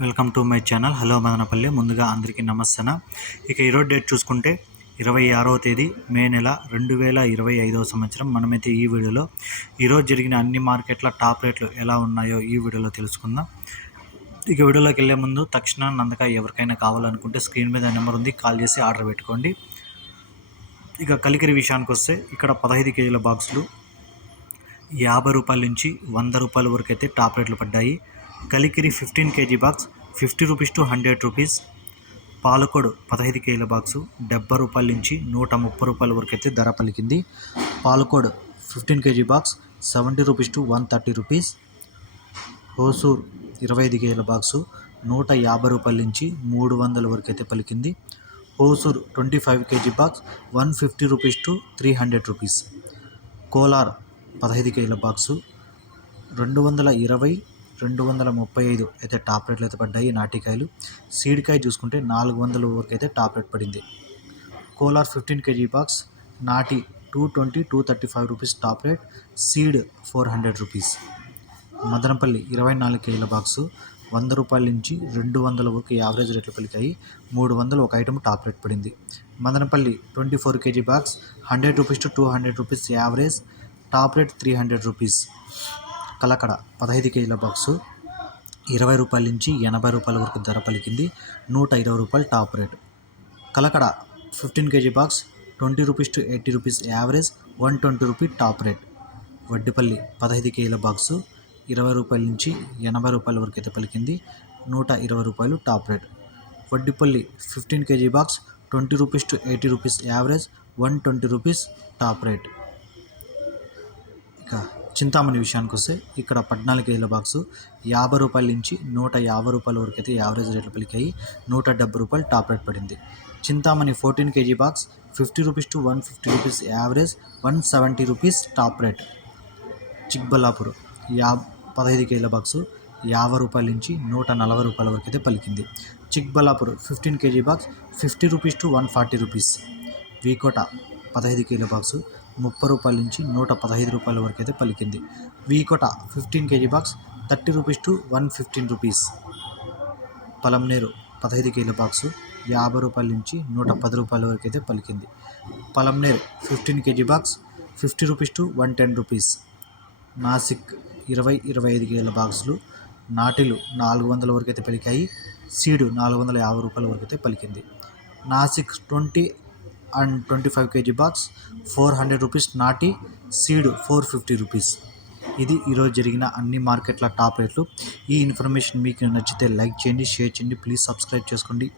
Welcome to my channel. Hello Madanapalli. ముందుగా అందరికీ నమస్తన. ఇక ఈరోజు డేట్ చూసుకుంటే ఇరవై ఆరవ తేదీ మే నెల రెండు వేల ఇరవై ఐదవ సంవత్సరం. మనమైతే ఈ వీడియోలో ఈరోజు జరిగిన అన్ని మార్కెట్ల టాప్ రేట్లు ఎలా ఉన్నాయో ఈ వీడియోలో తెలుసుకుందాం. ఇక వీడియోలోకి వెళ్ళే ముందు తక్షణ నందకాయ ఎవరికైనా కావాలనుకుంటే స్క్రీన్ మీద నెంబర్ ఉంది కాల్ చేసి ఆర్డర్ పెట్టుకోండి. ఇక కలికిరి విషయానికి వస్తే ఇక్కడ పదహైదు కేజీల బాక్సులు యాభై రూపాయల నుంచి వంద రూపాయల వరకు అయితే టాప్ రేట్లు పడ్డాయి. Kalikiri fifteen kg box fifty rupees to hundred rupees. Palakodu పదహైదు కేజీల బాక్సు డెబ్బై రూపాయల నుంచి నూట ముప్పై రూపాయల వరకు అయితే ధర పలికింది. Palakod fifteen kg box seventy rupees to one thirty rupees. Hosur ఇరవై ఐదు కేజీల బాక్సు నూట యాభై రూపాయల నుంచి మూడు వందల వరకు అయితే పలికింది. Hosur twenty five kg box one fifty rupees to three hundred rupees. Kolar పదహైదు కేజీల బాక్సు రెండు వందల ఇరవై రెండు వందల ముప్పై ఐదు అయితే టాప్ రేట్లు అయితే పడ్డాయి నాటికాయలు. సీడ్కాయ చూసుకుంటే నాలుగు వందల వరకు అయితే టాప్ రేట్ పడింది. కోలార్ ఫిఫ్టీన్ కేజీ బాక్స్ నాటి two twenty to thirty five rupees top rate seed four hundred rupees. Madanapalli ఇరవై నాలుగు కేజీల బాక్సు వంద రూపాయల నుంచి రెండు వందల వరకు యావరేజ్ రేట్లు పలికాయి. మూడు వందలు ఒక ఐటమ్ టాప్ రేట్ పడింది. Madanapalli twenty four kg box hundred rupees to two hundred rupees average top rate three hundred rupees. Kalakada పదహైదు కేజీల బాక్సు ఇరవై రూపాయల నుంచి ఎనభై రూపాయల వరకు ధర పలికింది. నూట ఇరవై రూపాయలు top rate. Kalakada fifteen kg box twenty rupees to eighty rupees average one twenty rupee top rate. Vaddipalli పదహైదు కేజీల బాక్సు ఇరవై రూపాయల నుంచి ఎనభై రూపాయల వరకు అయితే పలికింది. నూట ఇరవై రూపాయలు top rate. Vaddipalli fifteen kg box twenty rupees to eighty rupees average one twenty rupees top rate. ఇక చింతామణి విషయానికి వస్తే ఇక్కడ పద్నాలుగు కేజీల బాక్సు యాభై రూపాయల నుంచి నూట యాభై రూపాయల వరకు అయితే యావరేజ్ రేట్లు పలికాయి. నూట డెబ్బై రూపాయలు టాప్ రేట్ పడింది. Chintamani fourteen kg box fifty rupees to one fifty rupees average one seventy rupees top rate. Chikballapur yeah పదహైదు కేజీల బాక్సు యాభై రూపాయల నుంచి నూట నలభై రూపాయల వరకు అయితే పలికింది. Chikballapur fifteen kg box fifty rupees to one forty rupees V Kota పదహైదు కేజీల బాక్సు ముప్పై రూపాయల నుంచి నూట పదహైదు రూపాయల వరకు అయితే పలికింది. V Kota fifteen kg box thirty rupees to one fifteen rupees. Palamaner పదహైదు కేజీల బాక్సు యాభై రూపాయల నుంచి నూట పది రూపాయల వరకు అయితే పలికింది. Palamaner fifteen kg box fifty rupees to one ten rupees. Nasik ఇరవై ఇరవై ఐదు కేజీల బాక్సులు నాటిలు నాలుగు వందల వరకు అయితే పలికాయి సీడు నాలుగు వందల యాభై రూపాయల వరకు అయితే పలికింది. Nasik twenty and twenty five kg box four hundred rupees నాటి సీడ్ ఫోర్ ఫిఫ్టీ రూపీస్. ఇది ఈరోజు జరిగిన అన్ని మార్కెట్ల టాప్ రేట్లు. ఈ ఇన్ఫర్మేషన్ మీకు నచ్చితే లైక్ చేయండి షేర్ చేయండి. ప్లీజ్ సబ్స్క్రైబ్ చేసుకోండి.